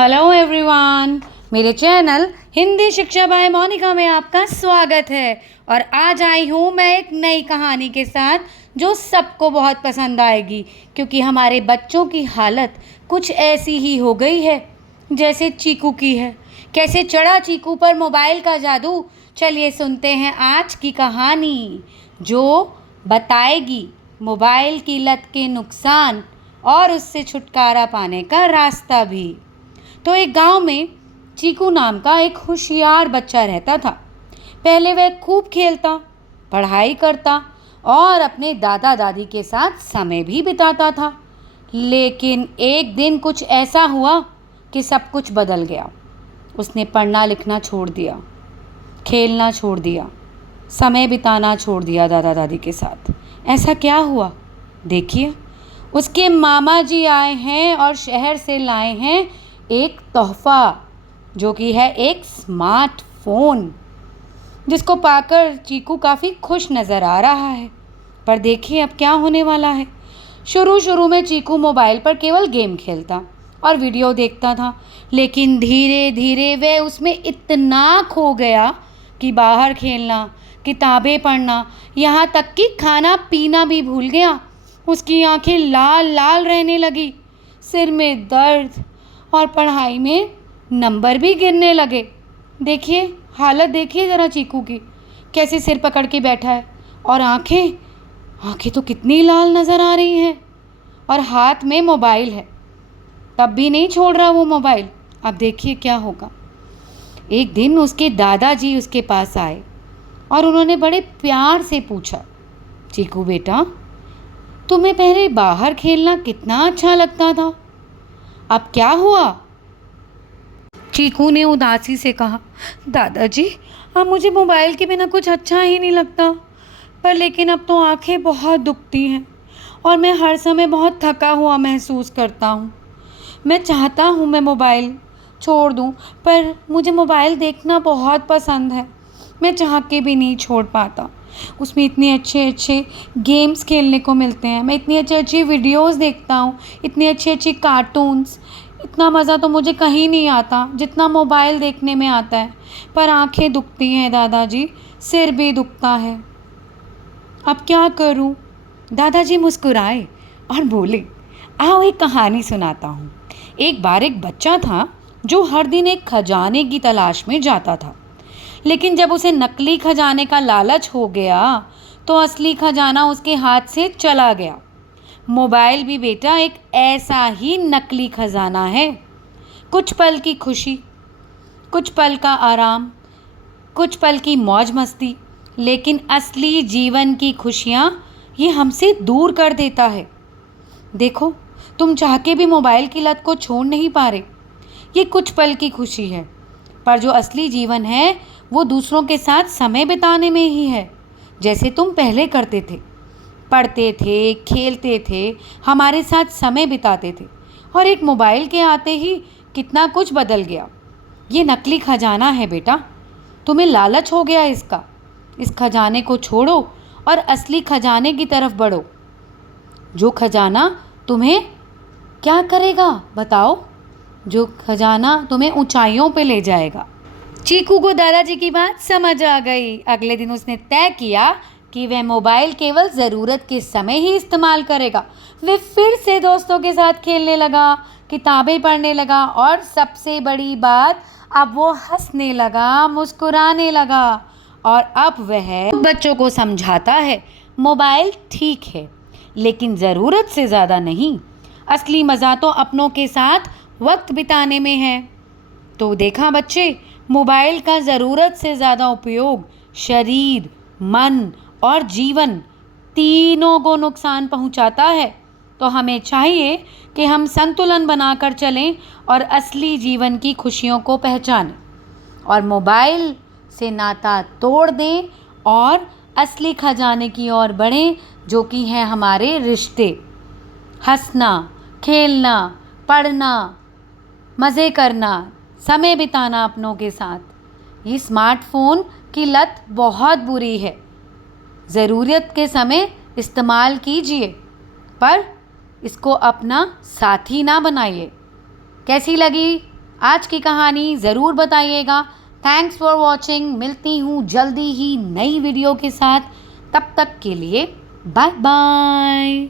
Hello everyone, मेरे channel Hindi शिक्षा bye Monika में आपका स्वागत है। और आज आई हूँ मैं एक नई कहानी के साथ जो सबको बहुत पसंद आएगी, क्योंकि हमारे बच्चों की हालत कुछ ऐसी ही हो गई है जैसे चीकू की है। कैसे चढ़ा चीकू पर मोबाइल का जादू। चलिए सुनते हैं आज की कहानी जो बताएगी मोबाइल की लत के नुकसान और उससे छुटकारा पाने का रास्ता भी। तो एक गांव में चीकू नाम का एक होशियार बच्चा रहता था। पहले वह खूब खेलता, पढ़ाई करता और अपने दादा दादी के साथ समय भी बिताता था। लेकिन एक दिन कुछ ऐसा हुआ कि सब कुछ बदल गया। उसने पढ़ना लिखना छोड़ दिया, खेलना छोड़ दिया, समय बिताना छोड़ दिया दादा दादी के साथ। ऐसा क्या हुआ? देखिए, उसके मामा जी आए हैं और शहर से लाए हैं एक तोहफा, जो कि है एक स्मार्टफोन, जिसको पाकर चीकू काफ़ी खुश नज़र आ रहा है। पर देखिए अब क्या होने वाला है। शुरू में चीकू मोबाइल पर केवल गेम खेलता और वीडियो देखता था, लेकिन धीरे धीरे वह उसमें इतना खो गया कि बाहर खेलना, किताबें पढ़ना, यहाँ तक कि खाना पीना भी भूल गया। उसकी आंखें लाल लाल रहने लगी, सिर में दर्द और पढ़ाई में नंबर भी गिरने लगे। देखिए हालत, देखिए ज़रा चीकू की, कैसे सिर पकड़ के बैठा है और आंखें तो कितनी लाल नज़र आ रही हैं और हाथ में मोबाइल है, तब भी नहीं छोड़ रहा वो मोबाइल। अब देखिए क्या होगा। एक दिन उसके दादाजी उसके पास आए और उन्होंने बड़े प्यार से पूछा, चीकू बेटा, तुम्हें पहले बाहर खेलना कितना अच्छा लगता था, अब क्या हुआ? चीकू ने उदासी से कहा, दादाजी अब मुझे मोबाइल के बिना कुछ अच्छा ही नहीं लगता, पर लेकिन अब तो आंखें बहुत दुखती हैं और मैं हर समय बहुत थका हुआ महसूस करता हूँ। मैं चाहता हूँ मैं मोबाइल छोड़ दूँ, पर मुझे मोबाइल देखना बहुत पसंद है। मैं चाह के भी नहीं छोड़ पाता। उसमें इतने अच्छे अच्छे गेम्स खेलने को मिलते हैं, मैं इतनी अच्छी अच्छी वीडियोस देखता हूँ, इतनी अच्छी अच्छी कार्टून्स। इतना मज़ा तो मुझे कहीं नहीं आता जितना मोबाइल देखने में आता है। पर आंखें दुखती हैं दादाजी, सिर भी दुखता है, अब क्या करूँ? दादाजी मुस्कुराए और बोले, आओ एक कहानी सुनाता हूँ। एक बार एक बच्चा था जो हर दिन एक खजाने की तलाश में जाता था, लेकिन जब उसे नकली खजाने का लालच हो गया तो असली खजाना उसके हाथ से चला गया। मोबाइल भी बेटा एक ऐसा ही नकली खजाना है। कुछ पल की खुशी, कुछ पल का आराम, कुछ पल की मौज मस्ती, लेकिन असली जीवन की खुशियाँ ये हमसे दूर कर देता है। देखो, तुम चाह के भी मोबाइल की लत को छोड़ नहीं पा रहे। ये कुछ पल की खुशी है, पर जो असली जीवन है वो दूसरों के साथ समय बिताने में ही है, जैसे तुम पहले करते थे। पढ़ते थे, खेलते थे, हमारे साथ समय बिताते थे, और एक मोबाइल के आते ही कितना कुछ बदल गया। ये नकली खजाना है बेटा, तुम्हें लालच हो गया इसका। इस खजाने को छोड़ो और असली खजाने की तरफ बढ़ो। जो खजाना तुम्हें क्या करेगा बताओ? जो खजाना तुम्हें ऊंचाइयों पे ले जाएगा। चीकू को दादाजी की बात समझ आ गई। अगले दिन उसने तय किया कि वह मोबाइल केवल ज़रूरत के समय ही इस्तेमाल करेगा। वह फिर से दोस्तों के साथ खेलने लगा, किताबें पढ़ने लगा और सबसे बड़ी बात, अब वो हंसने लगा, मुस्कुराने लगा। और अब वह बच्चों को समझाता है, मोबाइल ठीक है लेकिन ज़रूरत से ज़्यादा नहीं। असली मज़ा तो अपनों के साथ वक्त बिताने में है। तो देखा बच्चे, मोबाइल का ज़रूरत से ज़्यादा उपयोग शरीर, मन और जीवन तीनों को नुकसान पहुंचाता है। तो हमें चाहिए कि हम संतुलन बनाकर चलें और असली जीवन की खुशियों को पहचानें और मोबाइल से नाता तोड़ दें और असली खजाने की ओर बढ़ें, जो कि हैं हमारे रिश्ते। हंसना, खेलना, पढ़ना, मज़े करना, समय बिताना अपनों के साथ। ये स्मार्टफोन की लत बहुत बुरी है। ज़रूरत के समय इस्तेमाल कीजिए, पर इसको अपना साथी ना बनाइए। कैसी लगी आज की कहानी ज़रूर बताइएगा। Thanks for watching. मिलती हूँ जल्दी ही नई वीडियो के साथ। तब तक के लिए बाय बाय।